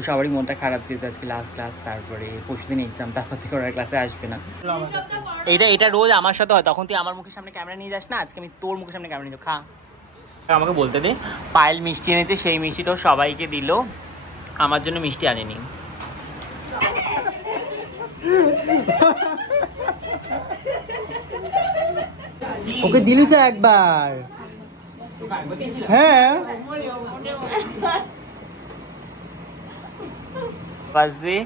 তো সবারই মনটা খারাপ, যেহেতু আজকে লাস্ট ক্লাস, তারপরে পরশুদিন এক্সাম, তারপর থেকে ওরা ক্লাসে আসবে না। এটা রোজ আমার সাথে হয়, তখন তুই আমার মুখের সামনে ক্যামেরা নিয়ে যাস না, আজকে আমি তোর মুখের সামনে ক্যামেরা নিয়ে খা। আমাকে বলতে দে, পায়েল মিষ্টি এনেছে, সেই মিষ্টিটাও সবাইকে দিল, আমার জন্য মিষ্টি আনেনি। ওকে দিলু তো একবার, হ্যাঁ বাজবে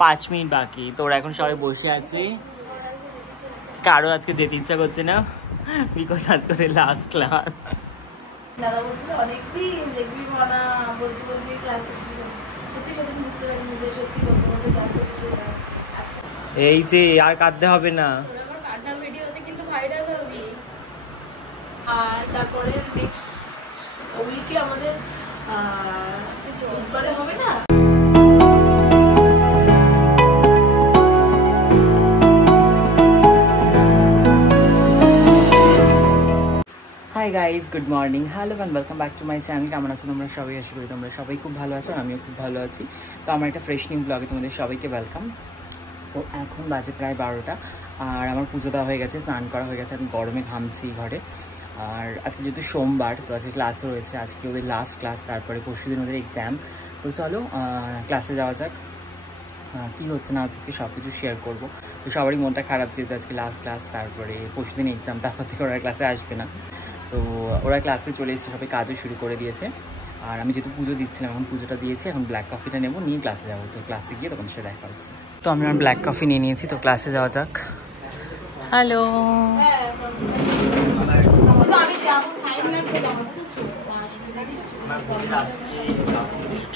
5 মিনিট বাকি, তোরা এখন সবাই বসে আছে, কারো আজকে যেতে ইচ্ছা করছে না, বিকজ আজকে লাস্ট ক্লাস। দাদা বলছিল অনেকদিন দেখবি মানা বলতে বলতে ক্লাস শেষ হয়ে যাবে, সত্যি সেদিন বুঝতে পারিনি যে সত্যি বলতে বলতে ক্লাস শেষ হয়ে যাবে। এই যে আর কাটতে হবে না, আমার কাটা ভিডিওতে কিন্তু ভাইরাল হবি। আর তারপরে নেক্সট উইকে আমাদের বুধবারে হবে না। Hi guys, good morning, hello and welcome back to my channel. কেমন আছো তোমরা সবাই? আশা করি তোমরা সবাই খুব ভালো আছো, আর আমিও খুব ভালো আছি। তো আমার একটা ফ্রেশ নিউ ব্লগে তোমাদের সবাইকে ওয়েলকাম। তো এখন বাজে প্রায় 12টা, আর আমার পুজো দেওয়া হয়ে গেছে, স্নান করা হয়ে গেছে, আমি গরমে ঘামছি ঘরে। আর আজকে যেহেতু সোমবার, তো আজকে ক্লাসও রয়েছে, আজকে ওদের লাস্ট ক্লাস, তারপরে পরশুদিন ওদের এক্সাম। তো চলো ক্লাসে যাওয়া যাক, কী হচ্ছে না হচ্ছে সব কিছু শেয়ার করবো। তো সবারই মনটা খারাপ, যেহেতু আজকে লাস্ট ক্লাস, তারপরে পরশুদিন এক্সাম, তারপর থেকে ওরা ক্লাসে আসবে না। তো ওরা ক্লাসে চলে এসেছে, সবাই কাজও শুরু করে দিয়েছে। আর আমি যেহেতু পুজো দিচ্ছিলাম, এখন পুজোটা দিয়েছি, এখন ব্ল্যাক কফিটা নেবো, নিয়ে ক্লাসে যাবো। তো ক্লাসে গিয়ে তখন সে দেখা হচ্ছে। তো আমি আমার ব্ল্যাক কফি নিয়ে নিয়েছি, তো ক্লাসে যাওয়া যাক। হ্যালো,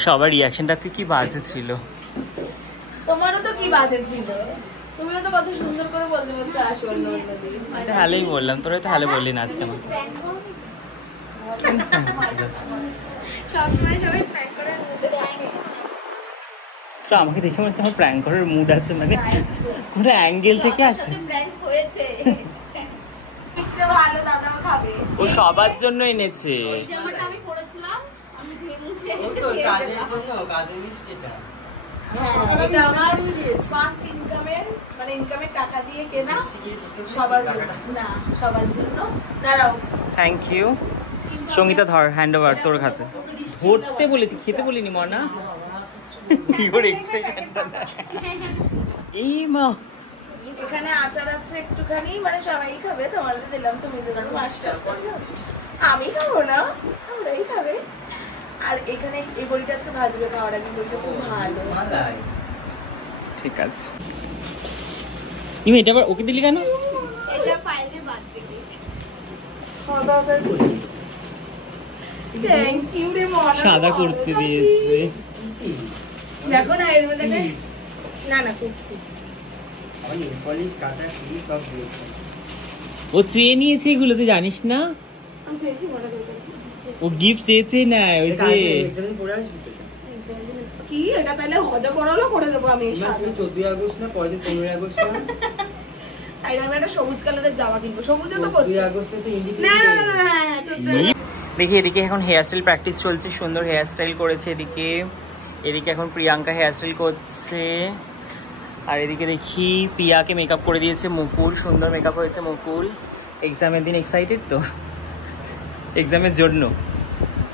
সবার রিয়াকশনটা আজকে কি বাজে ছিল। তোমারও তো কি বাজে ছিল, তুমিও তো কত সুন্দর করে বলতে বলতে আসো অন্য দিন। হ্যালোই বললাম, তোরা তো হ্যালো বললি না আজকে আমাকে। তো আমাকে দেখে মনে হচ্ছে আমার প্র্যাঙ্ক করার মুড আছে, মানে কোনো অ্যাঙ্গেল থেকে আছে। ও সবার জন্য এনেছে। থ্যাংক ইউ সঙ্গীতা, ধর হ্যান্ড ওভার তোর হাতে। ধরতে বলেছি, খেতে বলিনি মনা। কি করে এক্সপ্রেশনটা এই মা। এখানে আচার আছে একটুখানি, মানে সবাই খাবে, তোমাদের দিলাম, তুমি দিলাম, আমি খাবো না, আমরাই খাবে। আর এখানে এই বড়িটা আজকে ভাজবে, খাওয়ার আগে বড়িটা খুব ভালো। ঠিক আছে, তুমি এটা আবার ওকে দিলি কেন? এটা পাইলে বাদ দিবি। থ্যাংক ইউ রে মনা, সাদা করতে দিয়েছে। দেখো না এর মধ্যে না না কুর্তি ও চেয়ে নিয়েছে এগুলো, তুই জানিস না? আমি চেয়েছি মনে করেছি ও গিফট চেয়েছে না, ওই যে কি এটা তাহলে হজা করালো করে দেবো আমি। 14 আগস্ট না পরের দিন 15 আগস্ট না, তাই আমি একটা সবুজ কালারের জামা কিনবো। সবুজে তো 14 আগস্টে তো ইন্ডিপেন্ডেন্স না না না না 14 দেখি এদিকে এখন হেয়ার স্টাইল প্র্যাকটিস চলছে, সুন্দর হেয়ার স্টাইল করেছে এদিকে। এদিকে এখন প্রিয়াঙ্কা হেয়ার স্টাইল করছে, আর এদিকে দেখি পিয়াকে মেকআপ করে দিয়েছে মুকুল, সুন্দর মেকআপ হয়েছে মুকুল। এক্সামের দিন এক্সাইটেড তো, এক্সামের জন্য।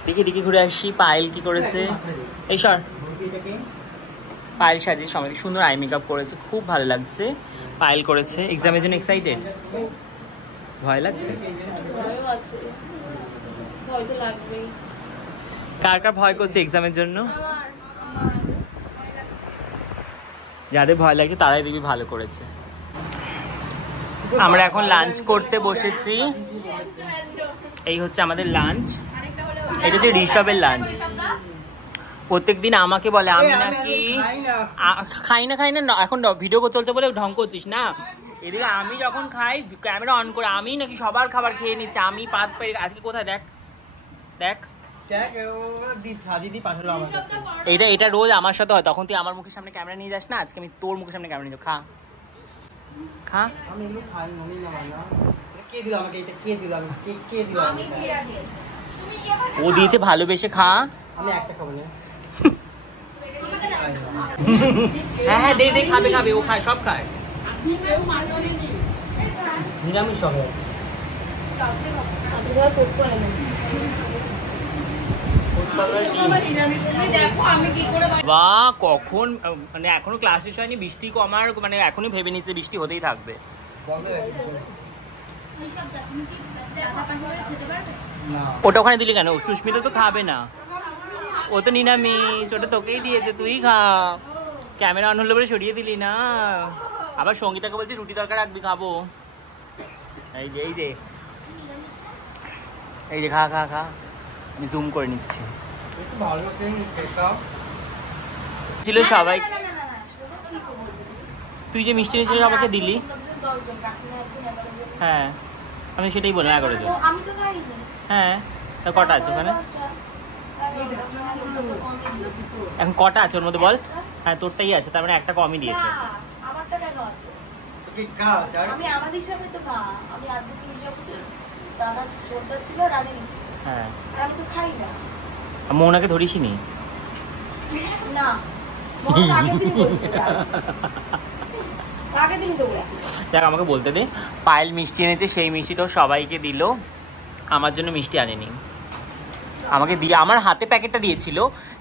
দেখি এদিকে ঘুরে আসি, পায়েল কি করেছে, এই সর, পায়েল সাজিয়ে সময় সুন্দর আই মেকআপ করেছে, খুব ভালো লাগছে। পায়েল করেছে, এক্সামের জন্য এক্সাইটেড, ভয় লাগছে? ভয় তো লাগবেই। কার কার ভয় করছে এক্সামের জন্য? যাদের ভয় লাগছে তারাই দেখবি ভালো করেছে। আমরা এখন লাঞ্চ করতে বসেছি, এই হচ্ছে আমাদের লাঞ্চ। এটা হচ্ছে ঋষভের লাঞ্চ। প্রত্যেকদিন আমাকে বলে আমি নাকি খাই না, এখন ভিডিও চলছে বলে ঢং করছিস না। এদিকে আমি যখন খাই ক্যামেরা অন করে আমি নাকি সবার খাবার খেয়ে নিচ্ছি, আমি পাত পেয়ে আজকে কোথায় দেখ দেখ। এটা রোজ আমার সাথে হয়, তখন তুই আমার মুখের সামনে ক্যামেরা নিয়ে যাস না, আজকে আমি তোর মুখের সামনে ক্যামেরা নিয়ে যাবো। খা খা। ও দিয়েছে ভালোবেসে, খা। আমি একটা খাবো না। হ্যাঁ হ্যাঁ দে দে, খাবে খাবে, ও খায়, সব খায়। নিরামিষ হবে আছে। বাহ, কখন মানে এখনো ক্লাস শেষ হয়নি, বৃষ্টি কমার মানে এখনই ভেবে নিচ্ছে বৃষ্টি হতেই থাকবে। ওটা ওখানে দিলি কেন? সুস্মিতা তো খাবে না, ও তো নিরামিষ, ওটা তোকেই দিয়েছে, তুই খা। ক্যামেরা অন হলে বলে সরিয়ে দিলি না। আবার সঙ্গীতাকে বলছি রুটি তরকারি রাখবি, খাবো। এই যে এই যে এই যে, খা খা খা, আমি জুম করে নিচ্ছি। ছিল সবাই, তুই যে মিষ্টি নিয়েছিস আমাকে দিলি। হ্যাঁ আমি সেটাই বললাম, 11 জন। হ্যাঁ তা কটা আছে ওখানে এখন? কটা আছে ওর মধ্যে বল? হ্যাঁ তোরটাই আছে, তার মানে একটা কমই দিয়েছে। হ্যাঁ মোনাকে ধরিসনি? দেখ আমাকে বলতে দে, পায়েল মিষ্টি এনেছে, সেই মিষ্টিটাও সবাইকে দিল, আমার জন্য মিষ্টি আনেনি। আমাকে দিয়ে আমার হাতে প্যাকেটটা দিয়েছিল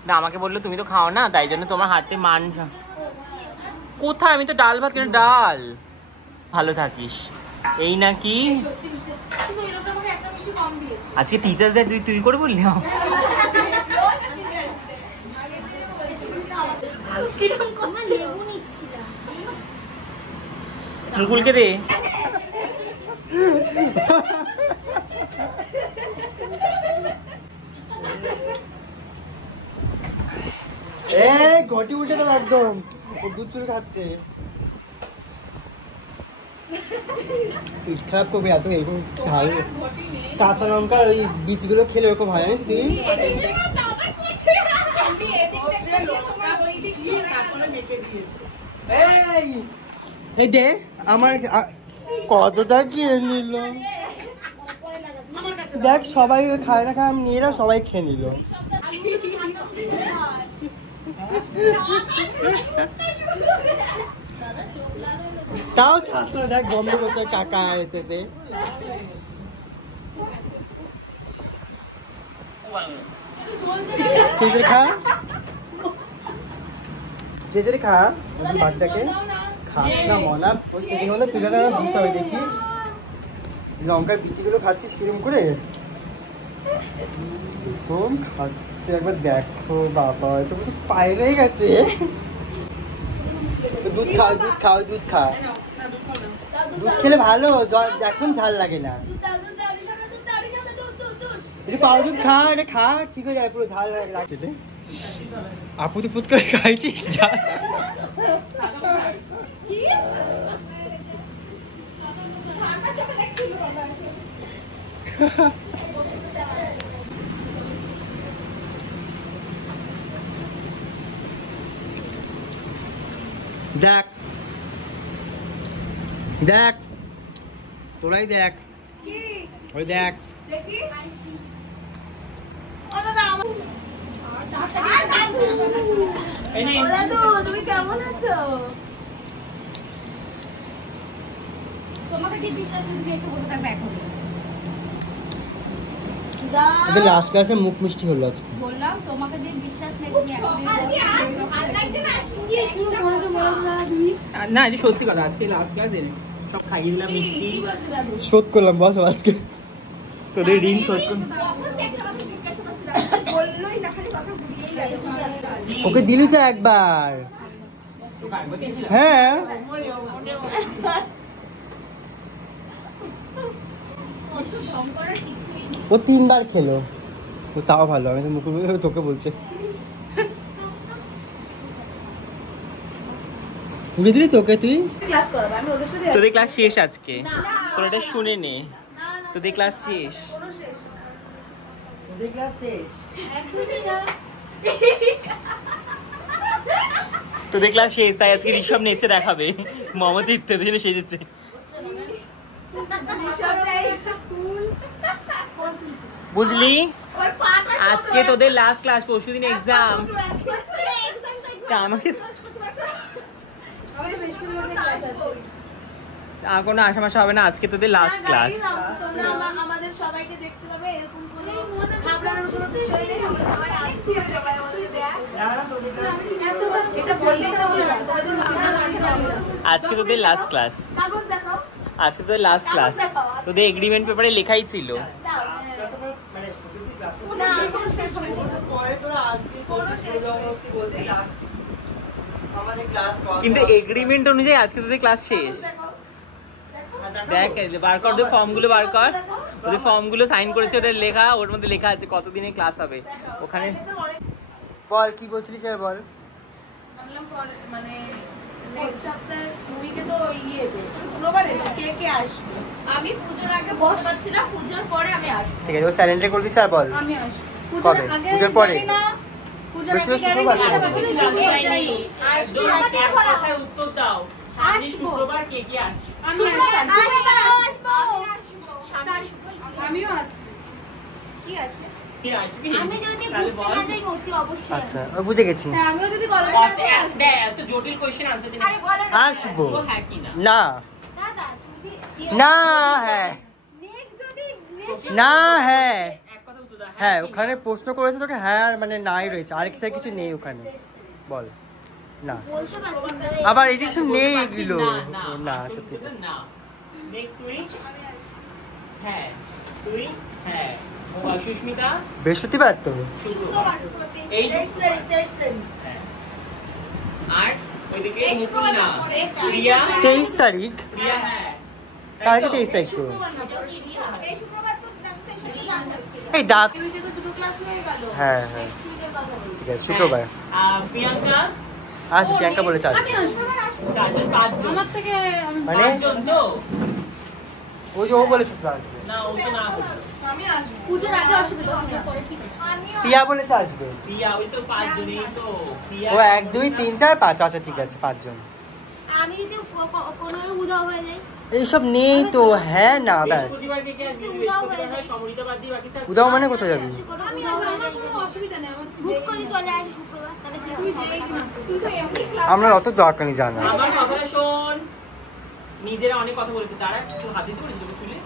না, আমাকে বললো তুমি তো খাও না, তাই জন্য তোমার হাতে মান। কোথায়? আমি তো ডাল ভাত কেন, ডাল। ভালো থাকিস এই নাকি? আজকে টিচার্স ডে তুই তুই করে বললি? মুকুলকে দে। এই ঘটি উল্টে দাও একদম, ও দুধ চুরি খাচ্ছে। পেট খারাপ করবে এত এরকম ঝাল। কাঁচা লঙ্কা ওই বীজগুলো খেলে ওরকম হয়, জানিস তুই? এই দে আমার কতটা খেয়ে নিল দেখ, সবাই খায় না, খায় মেয়েরা সবাই খেয়ে নিল। তাও ছাত্র দেখ বন্ধ করতে, কাকা এতেছে। চেঁচড়ে খা, চেঁচড়ে খা, বাচ্চাকে খাস না মনা, সেদিন হলে তুলে দেওয়া বুঝতে হবে। দেখিস লঙ্কার বিচিগুলো খাচ্ছিস কিরম করে, এরকম খাচ্ছে, একবার দেখো বাবা, তুমি তো পায়রাই গেছে। দুধ খাও, দুধ খাও, দুধ খা, দুধ খেলে ভালো, এখন ঝাল লাগে না। এটা পাও দুধ খা, এটা খা, ঠিক হয়ে যায়, পুরো ঝাল লাগছে। আপু তো পুত করে খাইছিস ঝাল। দেখ দেখ, তোরাই দেখ, ওই দেখ। তুমি কেমন আছো? লাস্ট ক্লাসে মুখ মিষ্টি হলো আজকে। বললাম তোমাকে দিয়ে বিশ্বাস নেই, না এটা সত্যি কথা, আজকে লাস্ট ক্লাসে সব খাইয়ে দিলাম মিষ্টি, শোধ করলাম বস আজকে, তোদের ঋণ শোধ করলাম। ওকে দিলি তো একবার? হ্যাঁ ও 3 বার খেলো, ও তাও ভালো। আমি তো মুকুল তোকে বলছে উড়ে দিলি তোকে, তুই ক্লাস করাবো আমি ওদের সাথে। তোদের ক্লাস শেষ আজকে, তোর এটা শুনে নে, তোদের ক্লাস শেষ। ওদের ক্লাস শেষ, তোদের ক্লাস শেষ, তাই আজকে ঋষভ নেচে দেখাবে, মমতা ইত্যাদি সেজেছে। বুঝলি আজকে তোদের লাস্ট ক্লাস, পরশুদিন এক্সাম। আমাকে আমাদের বৃহস্পতিবার ক্লাস আছে। আর কোনো আশা হবে না, আজকে তোদের লাস্ট ক্লাস। তোমরা আমাদের সবাইকে দেখতে পাবে, এরকম কোনো ঘাবড়ানোর কোনো বিষয় নেই। আমরা সবাই আসছি, সবাই আমাদের দেখ। এটা বললেই তো হলো না, আজকে তোদের লাস্ট ক্লাস, কাগজ দেখাও। আজকে তোদের লাস্ট ক্লাস। তোদের এগ্রিমেন্ট পেপারে লেখাই ছিল। না, এখন শেষ হয়েছে। পরে তোরা আসবি, বলছিস আমাদের ক্লাস কিন্তু এগ্রিমেন্ট অনুযায়ী আজকে তোদের ক্লাস শেষ। দেখ বার কর, ওদের ফর্মগুলো বার কর, ওদের ফর্মগুলো সাইন করেছে, ওটা লেখা, ওর মধ্যে লেখা আছে কতদিনে ক্লাস হবে ওখানে। বল কি বলছিলিস আর বল। বললাম মানে নেক্সট সপ্তাহে উইকে তো ইয়েতে শুক্রবারে কে কে আসবে? আমি পুজোর আগে বসতে পারছি না, পুজোর পরে আমি আসবো। ঠিক আছে, ও স্যালেন্ডার করে দিস আর বল। আমি আসবো কবে? পুজোর পরে? পুজোর বৃহস্পতি শুক্রবার উত্তর দাও, শুক্রবার কে কে আসছে? আমিও আসছি। কি আছে? আমি যদি ঘুরতে না যাই মতি অবশ্যই আচ্ছা ও বুঝে গেছি। আমিও যদি বলো এত জটিল কোশ্চেন আনসার দিন। আসবো হ্যাঁ কি না? না দাদা তুমি না হ্যাঁ নেক্সট যদি next না হ্যাঁ এক কথা উত্তর দাও। হ্যাঁ ওখানে প্রশ্ন করেছে তোকে, হ্যাঁ আর মানে নাই রয়েছে, আর কিছু নেই ওখানে। বল না, বলতে পারছি না আবার এটি কিছু নেই এগুলো। না আচ্ছা ঠিক আছে। না নেক্সট তুই হ্যাঁ, তুই হ্যাঁ, ও সুস্মিতা বৃহস্পতিবার তো। শুক্রবার এই 23 তারিখ 23 তারিখ হ্যাঁ। আর ওইদিকে মুকুলিনা প্রিয়া 23 তারিখ প্রিয়া হ্যাঁ কালকে 23 তারিখ তো। এই শুক্রবার তো জানতে শুক্রবার হচ্ছে। এই দাঁত উইকে তো দুটো ক্লাস হয়ে গেল। হ্যাঁ হ্যাঁ নেক্সট উইকের কথা বলি। ঠিক আছে শুক্রবার প্রিয়াঙ্কা আস। প্রিয়াঙ্কা বলেছে আসবে। আমি আসবো। চারজন পাঁচজন আমার থেকে আমি মানে পাঁচজন তো ওই যে ও বলেছে তো আসবে। না ও তো না বললো। আমি আসবো। পুজোর আগে অসুবিধা পুজোর পরে ঠিক আছে প্রিয়া বলেছে আসবে। প্রিয়া ওই তো পাঁচজনই তো প্রিয়া ও 1 2 3 4 5 আচ্ছা ঠিক আছে 5 জন। আমি যদি কোনো উধাও হয়ে যাই এইসব নেই তো। হ্যাঁ না ব্যাস। বৃহস্পতিবার কে কে আসবে? বৃহস্পতিবার হয় সমরিতা বাদ দিয়ে বাকি থাকবে। উদাও মানে কোথায় যাবি? আমি কোনো অসুবিধা নেই আমার বুক করে চলে আসি শুক্রবার তাহলে কি হবে না তুই তো এমনি ক্লাস আমরা অত দরকার নেই জানা। আমার কথাটা শোন, নিজেরা অনেক কথা বলেছে, তারা একটু হাত দিতে পারিস তোকে চুলে?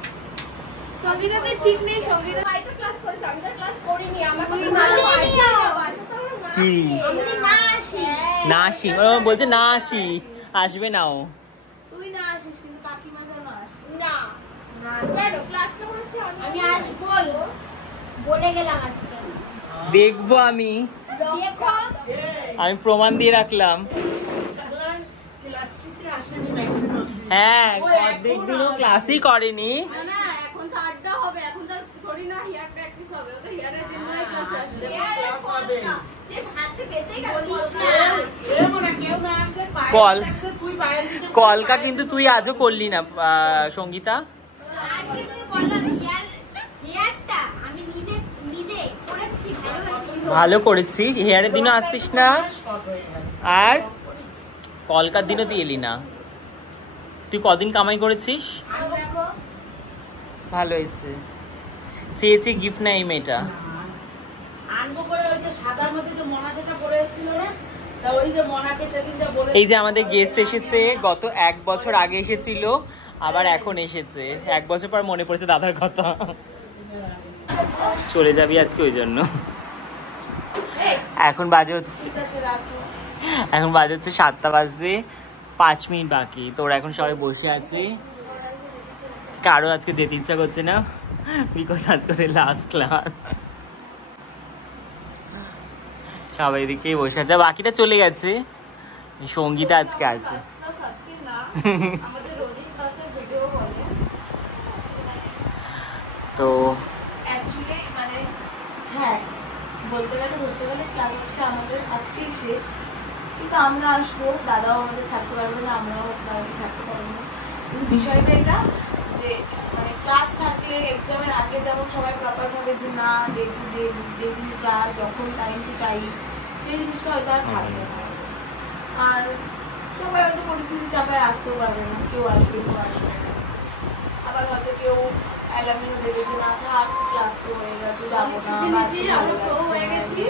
সঙ্গীতাতে ঠিক নেই, সঙ্গীতা ভাই তো ক্লাস করেছে, আমি তো ক্লাস করিনি। আমার তো ভালো ভালো লাগছে। কি আমি যদি না আসি না আসি, ও বলছে না আসি, আসবে না ও। তুই না আসিস কিন্তু কাকিমা যেন আসে। না না কেন ক্লাসটা করেছি আমি আসবো বলে গেলাম আজকে দেখবো আমি, দেখো আমি প্রমাণ দিয়ে রাখলাম। হ্যাঁ অর্ধেক দিনও ক্লাসই করেনি। না এখন তো আড্ডা হবে, এখন তো থোড়ি না হেয়ার প্র্যাকটিস হবে, ওটা হেয়ারের দিনগুলোই ক্লাস আসবে। সে হাতে বেঁচেই কল কলকা কিন্তু তুই আজও করলি না সঙ্গীতা। আজকে তুমি বললাম হেয়ারটা আমি নিজে নিজে করেছি ভালো হয়েছে ভালো করেছিস, হেয়ারের দিনও আসতিস না, আর কলকার দিনও তুই এলি না। তুই কদিন কামাই করেছিস? দেখো ভালো হয়েছে। চেয়েছে গিফট না এই মেয়েটা। আনবো করে ওই যে সাদার মধ্যে যে মনা যেটা পরে এসেছিল না, তা ওই যে মনাকে সেদিন যা বলে এই যে আমাদের গেস্ট এসেছে, গত 1 বছর আগে এসেছিল, আবার এখন এসেছে। 1 বছর পর মনে পড়েছে দাদার কথা। চলে যাবি আজকে ওই জন্য। এখন বাজে হচ্ছে 7টা বাজতে 5 মিনিট বাকি। তোরা এখন সবাই বসে আছে, কারো আজকে যেতে ইচ্ছা করছে না, বিকজ আজকে লাস্ট ক্লাস। সবাই এদিকেই বসে আছে, বাকিটা চলে গেছে। সঙ্গীতা আজকে আছে। আজকে না আমাদের রোজই ক্লাসের ভিডিও বলে তো অ্যাকচুয়ালি মানে হ্যাঁ বলতে গেলে ক্লাস আজকে আমাদের আজকেই শেষ, কিন্তু আমরা আসবো, দাদাও আমাদের থাকতে পারবে না, আমরাও থাকতে পারবো না। কিন্তু বিষয়টা এটা যে মানে ক্লাস থাকলে এক্সামের আগে যেমন সবাই প্রপার ভাবে যে না ডে টু ডে যেদিন ক্লাস যখন টাইম টু টাইম, সেই জিনিসটা হয়তো আর থাকবে না। আর সবাই হয়তো পরিস্থিতি চাপে আসতেও পারবে না, কেউ আসবে কেউ আসবে না। আবার হয়তো কেউ অ্যালামিনও দেবে যে না থাক ক্লাস তো হয়ে গেছে, যাবো না, হয়ে গেছি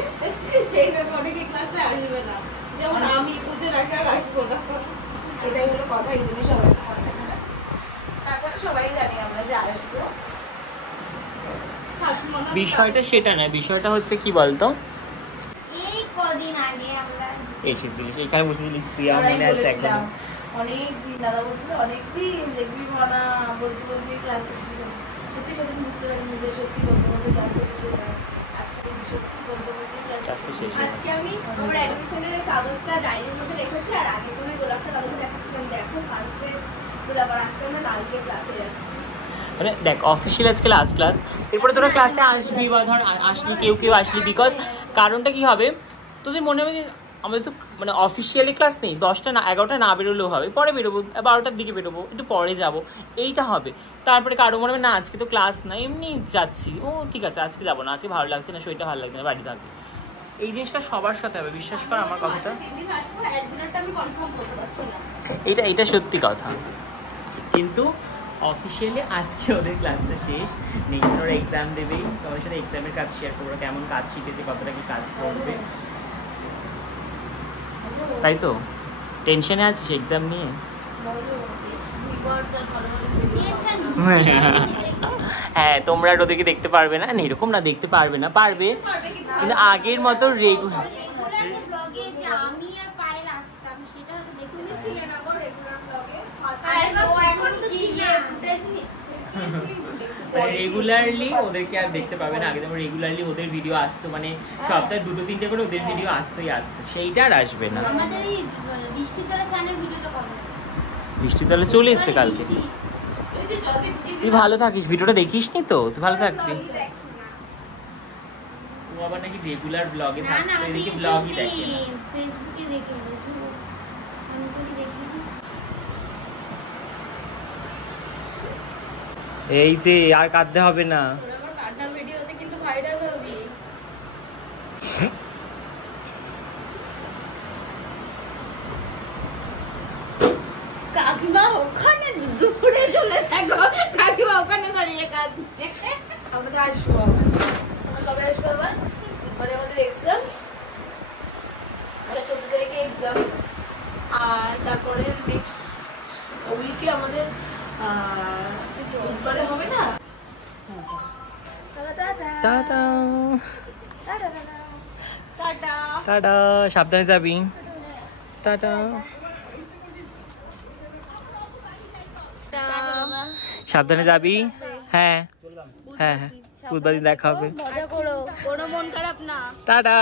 সেই ব্যাপারে অনেকে ক্লাসে আসবে না, যেমন আমি বুঝে রাখা রাখবো না, এটাই হলো কথা। এই জন্য সবাই তাছাড়া সবাই জানি আমরা যে আসবো। বিষয়টা সেটা না, বিষয়টা হচ্ছে কি বলতো, এই কদিন আগে আমরা এসেছিলিস এখানে বসেছিলিস তুই, আমার মনে আছে একদম। অনেকদিন দাদা বলছিল অনেকদিন দেখবি মানা বলতে বলতে ক্লাস শেষ হয়ে যাবে। সত্যি সেদিন বুঝতে পারিনি যে সত্যি বলতে বলতে ক্লাস শেষ হয়ে যাবে। আজকে বলছি সত্যি বলতে বলতে ক্লাস শেষ হয়ে যাবে। আজকে আমি আমার অ্যাডমিশনের কাগজটা ডায়েরির মধ্যে রেখেছি, আর আগে করে গোলাপটা কাগজ দেখাচ্ছিলাম, দেখো ফার্স্ট ডে গোলাপ, আর আজকে আমরা লাস্ট ডে ক্লাসে যাচ্ছি। মানে দেখ অফিসিয়াল আজকে লাস্ট ক্লাস, এরপরে তোরা ক্লাসে আসবি বা ধর আসলি কেউ কেউ আসলি, বিকজ কারণটা কি হবে তোদের মনে হবে যে আমাদের তো মানে অফিসিয়ালি ক্লাস নেই, 10টা না 11টা না বেরোলেও হবে, পরে বেরোবো 12টার দিকে বেরোবো, একটু পরে যাব, এইটা হবে। তারপরে কারো মনে হবে না আজকে তো ক্লাস না এমনি যাচ্ছি, ও ঠিক আছে আজকে যাবো না, আজকে ভালো লাগছে না, শরীরটা ভালো লাগছে না, বাড়ি থাকবে। এই জিনিসটা সবার সাথে হবে, বিশ্বাস কর আমার কথাটা, দিন আসবো, একদিনটা আমি কনফার্ম করতে পারছি না। এটা সত্যি কথা। কিন্তু অফিসিয়ালি আজকে ওদের ক্লাসটা শেষ, নেক্সট ওরা এক্সাম দেবে, তোমার সাথে এক্সামের কাজ শেয়ার করবো, কেমন কাজ শিখেছে, কতটা কি কাজ করবে, তাই তো টেনশনে আছিস এক্সাম নিয়ে? হ্যাঁ তোমরা আর ওদেরকে দেখতে পারবে না, এরকম না দেখতে পারবে না, পারবে, কিন্তু আগের মতো রেগুলার ব্লগে যে আমি আর পায়েল আসতাম সেটা হয়তো দেখতে তুমি ছিলে না গো রেগুলার ব্লগে, এখন তো ফুটেজ নিচ্ছে। রেগুলারলি ওদেরকে আর দেখতে পাবে না, আগে যেমন রেগুলারলি ওদের ভিডিও আসতো, মানে সপ্তাহে 2-3টে করে ওদের ভিডিও আসতোই আসতো, সেইটা আর আসবে না। আমাদের এই বৃষ্টি চলে চ্যানেল ভিডিওটা কবে? বৃষ্টি চলে চলে এসছে কালকে। তুই ভালো থাকিস, ভিডিওটা দেখিস নি তো, তুই ভালো থাকবি। ও আবার নাকি রেগুলার ব্লগে না থাকতো, না আমি এদিকে ব্লগই দেখে না। ফেসবুকে দেখি, ফেসবুক আমি করি দেখি। এই যে আর কাঁদতে হবে না, আমার কান্না ভিডিওতে কিন্তু ভাইরাল হবি। কাকিমা ওখানে দূরে চলে থাকো, কাকিমা ওখানে দাঁড়িয়ে কাঁদছে। আমাদের আসবো, আমরা কবে আসবো আবার? বুধবারে আমাদের এক্সাম, আমরা 14 তারিখে এক্সাম, আর তারপরে নেক্সট উইকে আমাদের বুধবারে হবে না। Tata tata. টাটা, সাবধানে যাবি, টাটা, সাবধানে যাবি, হ্যাঁ হ্যাঁ হ্যাঁ বুধবার দিন দেখা হবে, মজা করো, কোনো মন খারাপ না। টাটা।